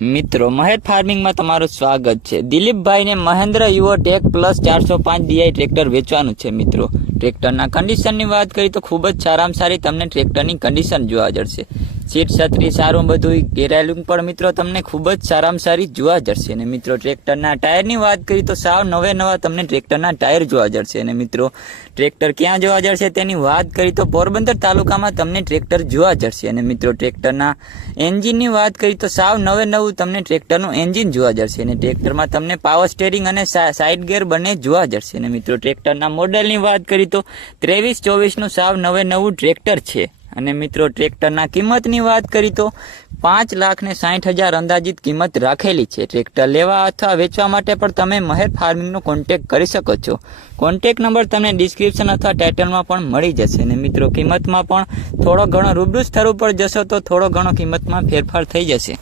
મિત્રો, મહેર ફાર્મિંગમાં તમારું સ્વાગત છે. દિલીપભાઈને મહેન્દ્ર યુવો ટેક પ્લસ ચારસો પાંચ ડીઆઈ ટ્રેક્ટર વેચવાનું છે, મિત્રો. ટ્રેક્ટરના કન્ડિશનની વાત કરીએ તો ખૂબ જ સારામાં સારી તમને ટ્રેક્ટરની કન્ડિશન જોવા જશે સીટ છત્રી સારું બધું ઘેરાયેલું પણ મિત્રો તમને ખૂબ જ સારામાં સારી જોવા જશે અને મિત્રો ટ્રેક્ટરના ટાયરની વાત કરીએ તો સાવ નવે નવા તમને ટ્રેક્ટરના ટાયર જોવા જશે અને મિત્રો ટ્રેક્ટર ક્યાં જોવા જશે તેની વાત કરી તો પોરબંદર તાલુકામાં તમને ટ્રેક્ટર જોવા જશે અને મિત્રો ટ્રેક્ટરના એન્જિનની વાત કરીએ તો સાવ નવે નવું તમને ટ્રેક્ટરનું એન્જિન જોવા જશે અને ટ્રેક્ટરમાં તમને પાવર સ્ટેરિંગ અને સાઇડ ગેર બંને જોવા જશે અને મિત્રો ટ્રેક્ટરના મોડેલની વાત કરી તો ત્રેવીસ ચોવીસનું સાવ નવે નવું ટ્રેક્ટર છે. અને મિત્રો, ટ્રેક્ટરના કિંમતની વાત કરી તો પાંચ લાખ ને સાઠ હજાર અંદાજિત કિંમત રાખેલી છે. ટ્રેક્ટર લેવા અથવા વેચવા માટે પણ તમે મહેર ફાર્મિંગનો કોન્ટેક કરી શકો છો. કોન્ટેક નંબર તમને ડિસ્ક્રિપ્શન અથવા ટાઇટલમાં પણ મળી જશે. અને મિત્રો, કિંમતમાં પણ થોડો ઘણો રૂબરૂ સ્થળ ઉપર જશો તો થોડો ઘણો કિંમતમાં ફેરફાર થઈ જશે.